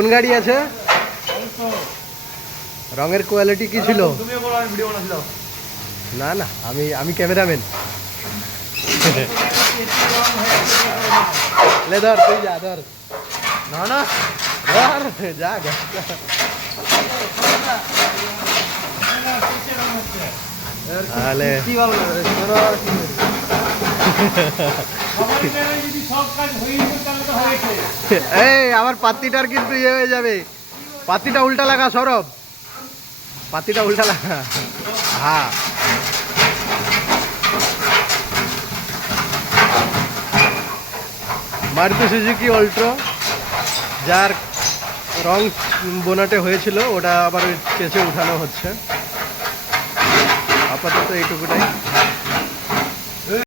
কোন গাড়ি আছে? রঙের কোয়ালিটি কি ছিল? না না, আমি ক্যামেরাম্যান। লে ধর, তুই যা, ধর। না না, ধর, যা গা। তাহলে এই আমার পাত্তিটার কিন্তু ইয়ে হয়ে যাবে। পাত্তিটা উল্টা লাগা সৌরভ, পাত্তিটা উল্টা লাগা। হ্যাঁ, মারুতি সুজুকি অল্ট্রা, যার রং বোনাটে হয়েছিল, ওটা আবার চেঁচে উঠানো হচ্ছে। আপাতত এইটুকুটাই।